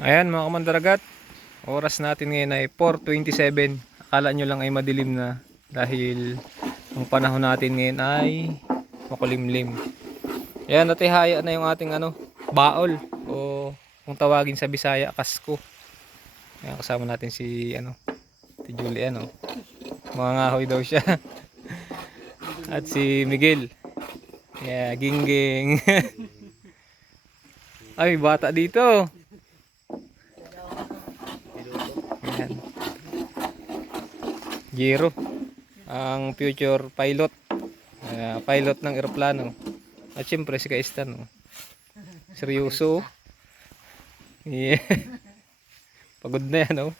Ayan mga kamandaragat, oras natin ngayon ay 4.27. Akala nyo lang ay madilim na dahil ang panahon natin ngayon ay makulimlim. Ayan, natihaya na yung ating ano, baol o kung tawagin sa Bisaya, kasko. Ayan, kasama natin si ano, si Julian, oh. Mga ngahoy daw siya. At si Miguel. Yeah, gingging. ay, bata dito. Ayan. Jiro. Ang future pilot. Ah, pilot ng eroplano. At syempre si Kaistan. Oh. Seryoso. Yeah. Pagod na yan. Oh.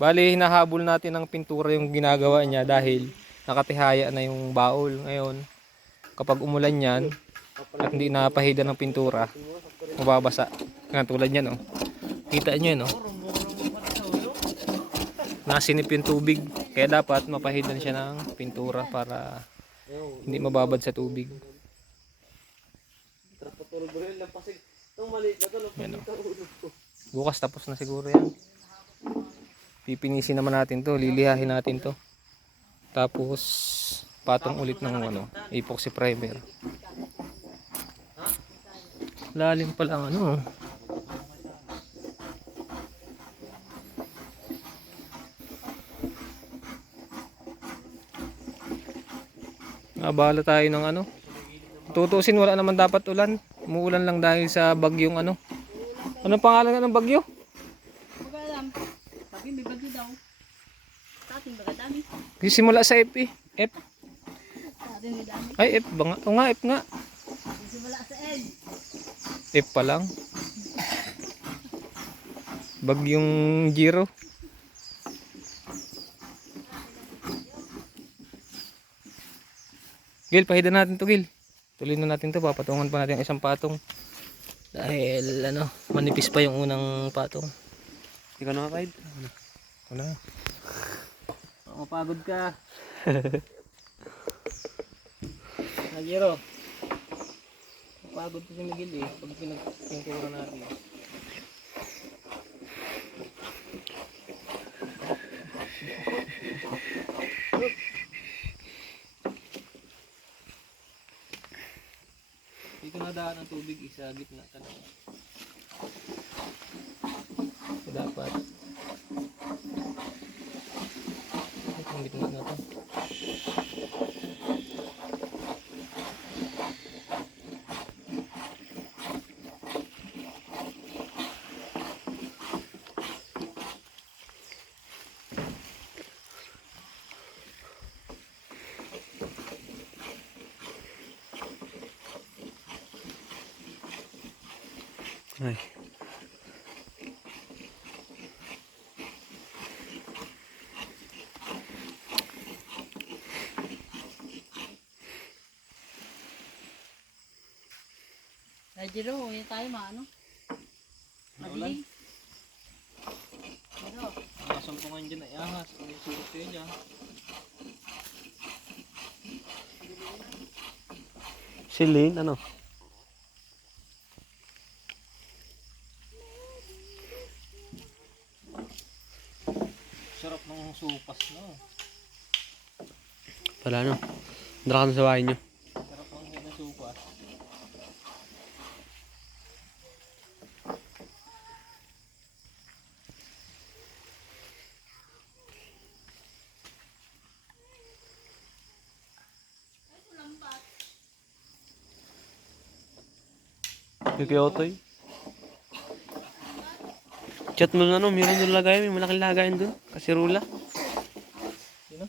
Bali, hinahabol natin ng pintura yung ginagawa niya dahil nakatihaya na yung baol ngayon. Kapag umulan yan at hindi napahida ng pintura, mababasa. Nga tulad yan, oh. Kita nyo yun, oh. Nasinip yung tubig. Kaya dapat mapahidan siya ng pintura para hindi mababad sa tubig. Yan, oh. Bukas tapos na siguro yan. Pipinisin naman natin to, lilihahin natin to. Tapos patong ulit ng ano, epoxy primer. Lalim pala ang ano. Nabala tayo ng ano. Tutusin wala naman dapat ulan. Umuulan lang dahil sa bagyong ano. Anong pangalan nga ng bagyo? Baga alam. Sabi may bagyo daw. Sa atin baga dami. Simula sa F eh. F. Sa atin may dami. Ay F ba nga? O nga F nga. Simula sa N. F pa lang. Bagyong Giro. Gil, pahidan natin to Gil. Tuloy na natin to. Papatungan pa natin ang isang patong. Dahil ano, manipis pa yung unang patong. Hindi ka nakakaid? Wala. Mapagod ka. Nagiro. Pagod ko si Miguel eh. Pag pinagpintura natin. Dito na daan ang tubig isa gitna. So, dapat. Itong gitna na to. Ay. Ay, Jiro, yun tayo maano. Madilim. Jiro, Nasampungan dyan ay ahas. Kung surot kayo dyan. Si Lane, ano? Sarap ng supas no. Wala, no? Dala ka na sa bahay nyo. Sarap ng supas. Yung kay Otoy. Chat mo na, ano? Meron doon lagayan. May malaking lagayan doon. Kasi rula. Sino?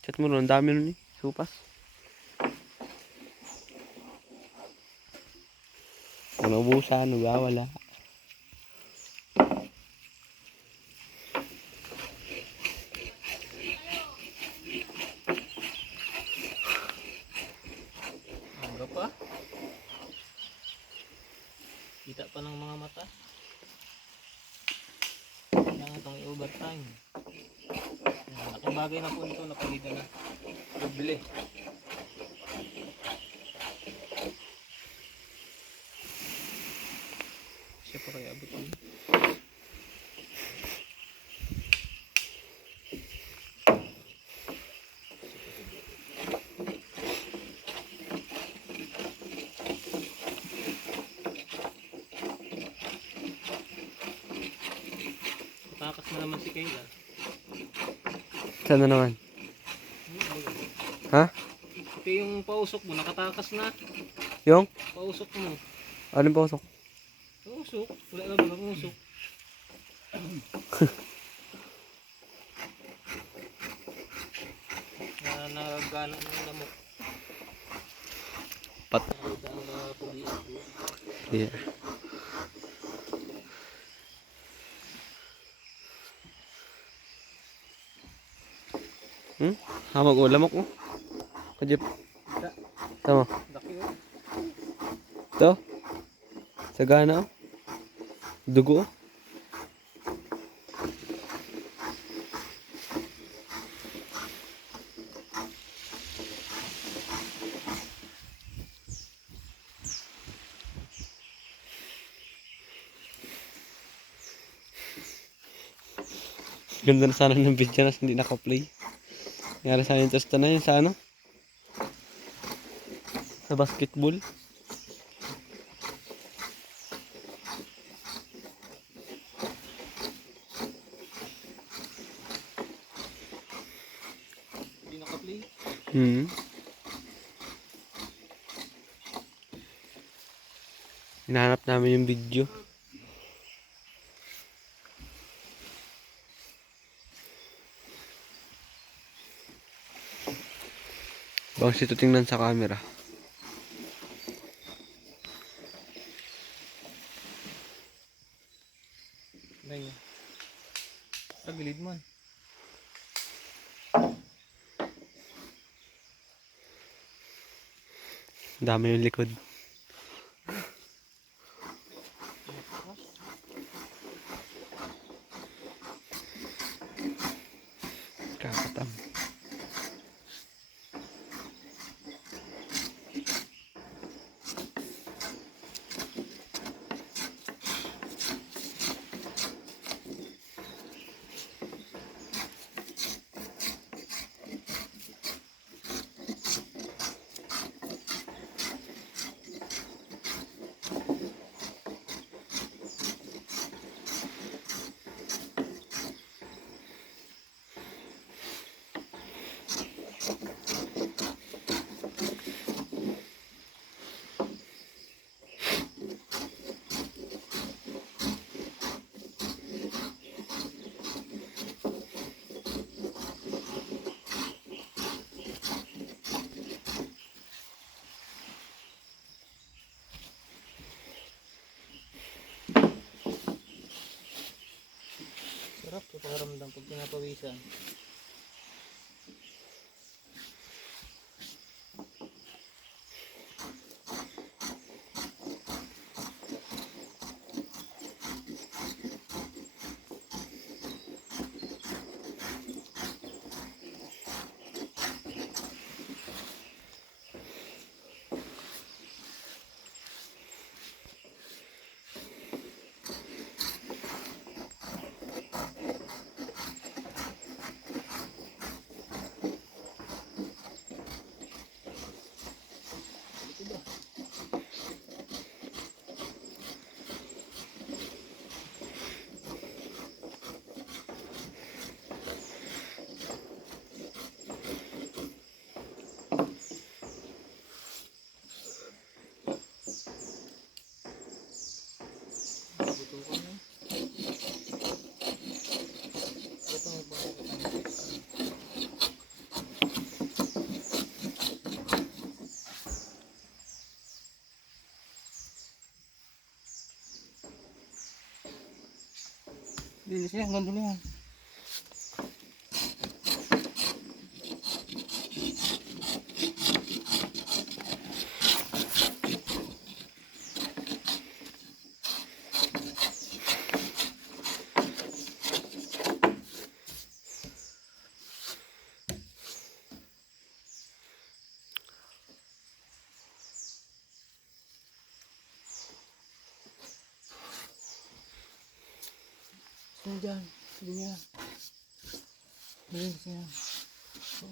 Chat mo. Ang dami nun eh. Supas. Naubusan, ano ba? Wala. Aga pa. Kita pa ng mga mata. Kailangan itong i-overtime. Laking bagay na po ito. Napagida na. Doble. Pa kaya abot yun. Takas na naman si Kayla. Saan na naman? Ha? Ito yung pausok mo, nakatakas na. Yung? Pausok mo. Anong pa usok? Wala na ba usok? na nagana ng lamok. Pat. Yeah. Hmm? Hamag o lamok mo. Kajip. Tama. Oh. Ito. Sagana oh. Dugo. Ganda na sana ng video na hindi naka-play. Nangyari sa akin testa na yun sa ano? Sa basketball. Hindi naka-play. Hmm. Hinahanap namin yung video. Bang ito tingnan sa camera. Ganyan. Sa gilid man. Dami yung likod. Kakatang. Sarap sa pakiramdam pag pinapawisan. Butukan na. Ito may bakit Bilis yan, hanggang dulo. Ah.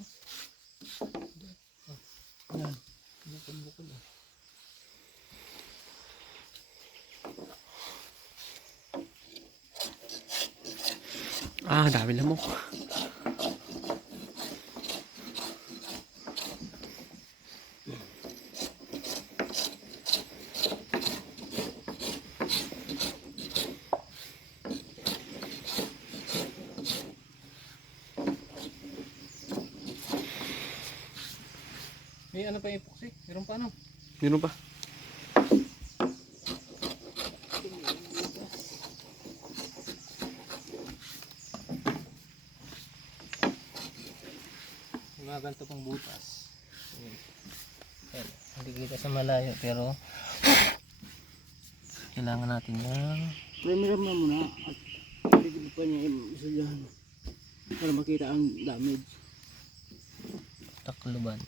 Ah, dami lamok. Pa yung epoxy? Meron pa ano? Meron pa. Yung mga ganito pang butas. Ayan. Hindi kita sa malayo pero kailangan natin ng Primer mo muna at bigyan pa niya yung isa dyan. Para makita ang damage. takluban.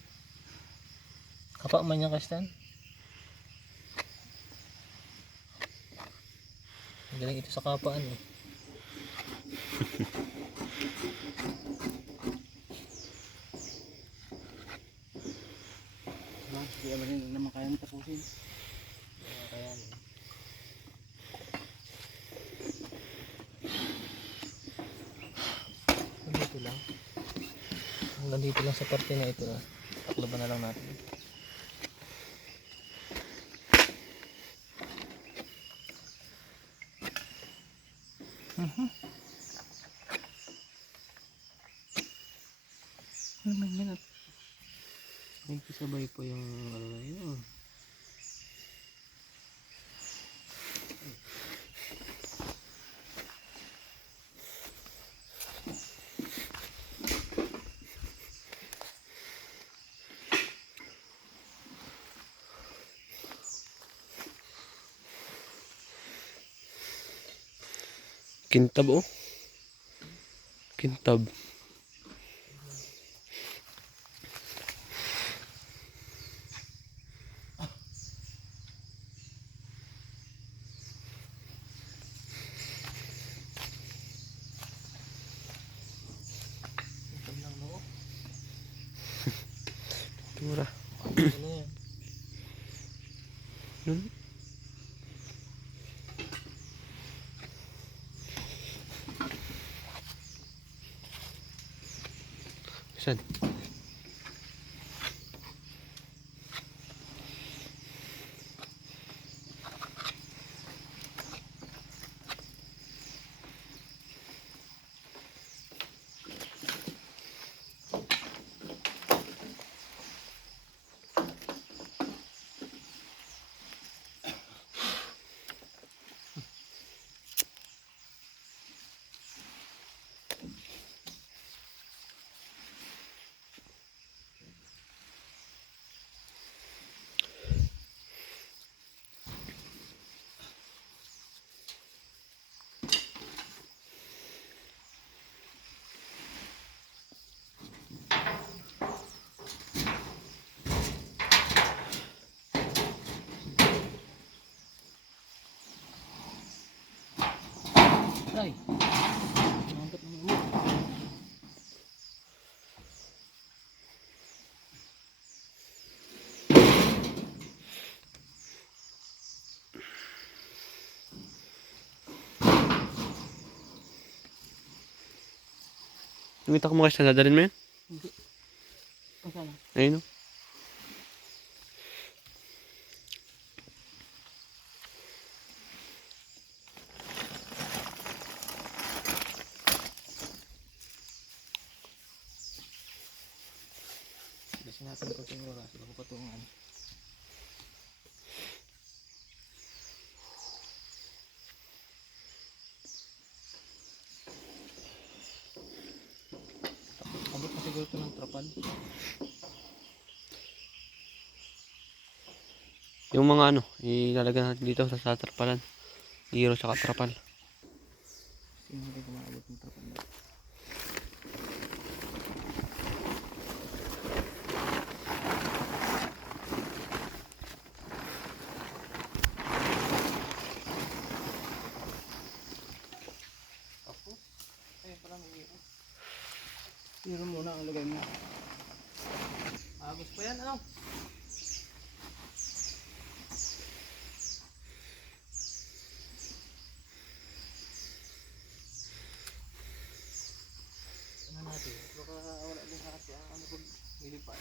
Kapa man niya kastan. Galing ito sa kapaan eh. Kaya ba rin naman kaya tapusin. Kaya Dito lang. Hanggang dito lang sa parte na ito na. Takluban na lang natin. May kasabay po yung ano na yun. Kintab oh. Kintab. Ito lang no. Tura. Ano yan? Yun. Saan? Ay! Nangat ng ulo. Tumita ko mga siya. Dadalhin mo yun? ang sana. Ayun oh. Natin ko oras. Wala ko patungan. Abot na siguro ito ng trapal. Yung mga ano, ilalagay natin dito sa satrapalan. Hero sa katrapal. Kasi hindi ko maabot ng trapal. Zero muna ang lagay mo. Agos pa yan, ano? Ano natin? Baka wala din kasi ang ano pag nilipad.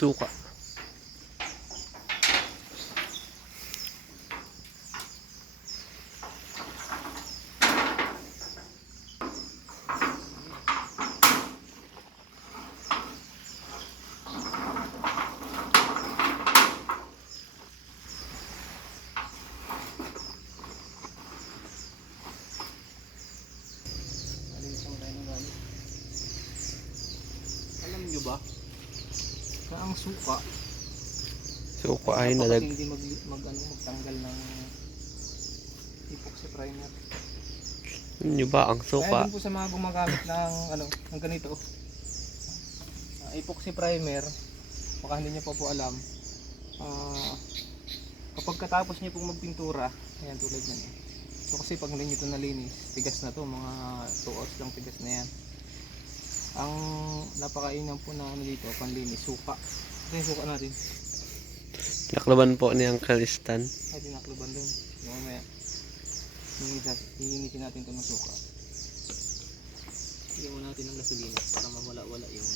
Suka. Alinis ang tayo ng galit. Alam nyo ba? Na ang suka, Suka ay kapag nalag. hindi mag, mag, ano, magtanggal ng epoxy primer. Alam nyo ba ang Kaya suka? din po sa mga gumagamit ng ano, ng ganito. ah, epoxy primer, baka hindi niyo pa po alam. ah, kapag katapos niyo pong magpintura, ayan tulad niyan. eh. So kasi pag hindi niyo ito nalinis, tigas na to, mga 2 hours lang tigas na yan. Ang napakainam po na ano dito, panlinis, suka. Yung suka natin. Naklaban po ni Uncle Stan. Ay, dinakluban dun. Yung mamaya. Hihinisin natin ito ng suka. Higyan mo natin ng gasolina para mawala-wala yung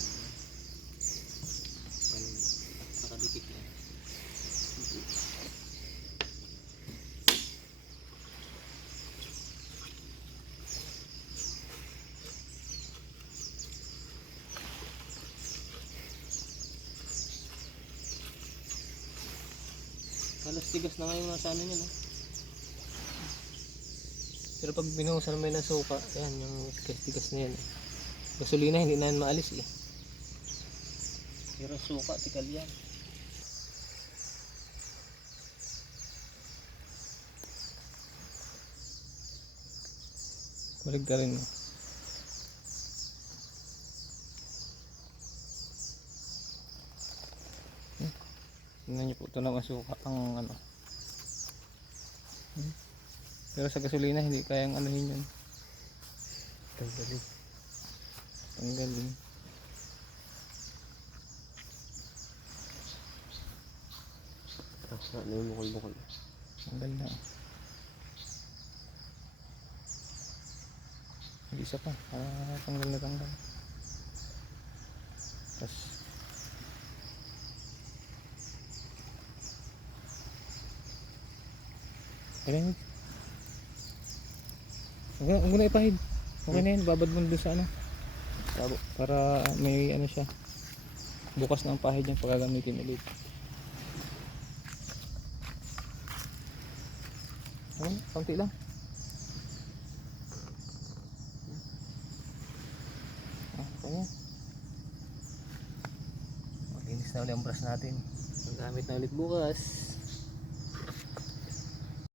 Halos tigas na ngayon nasa ano niya, no? Pero pag binuhusan mo yun ng suka, ayan, yung tigas-tigas na yan. eh. Gasolina, hindi na yan maalis eh. Pero suka, tikal yan. Balik ka rin mo. Tingnan niyo po ito lang ang suka ang ano. Hmm. Pero sa gasolina hindi kayang anuhin yun. Tanggalin. Tanggalin. Tapos na yung bukol-bukol. Tanggal na. Hindi isa pa. Ah, tanggal na tanggal. Tapos Ayan. Huwag na, huwag na ipahid. Okay na yan, babad mo dun sa ano. Para, para may ano siya. Bukas na ang pahid niya pagkagamitin ulit. Ano? Kaunti lang. Ah, kaya. Maglinis na ulit ang brush natin. Ang gamit na ulit bukas.